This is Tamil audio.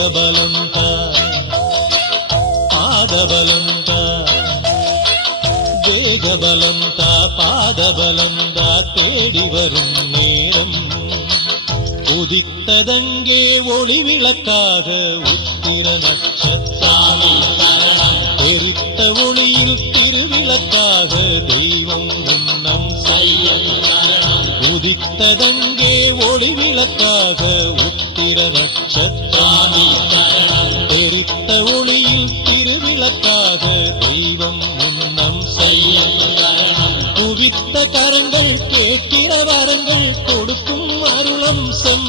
தேகபலந்தா பாதபலந்தா தேகபலந்தா பாதபலந்தா தேடி வரும் நேரம் உதித்ததங்கே ஒளி விளக்காக உத்திர நட்சத்திராமி எரித்த ஒளியில் திருவிளக்காக தெய்வம் உன்னம் செய்ய உதித்ததங்கே ஒளி விளக்காக உத்திர நிற நட்சத்திராணி தெரித்த ஒளியில் திருவிளக்காக தெய்வம் முன்னம் செய்ய குவித்த கரங்கள் கேட்கிற வரங்கள் கொடுக்கும் அருளம் செம்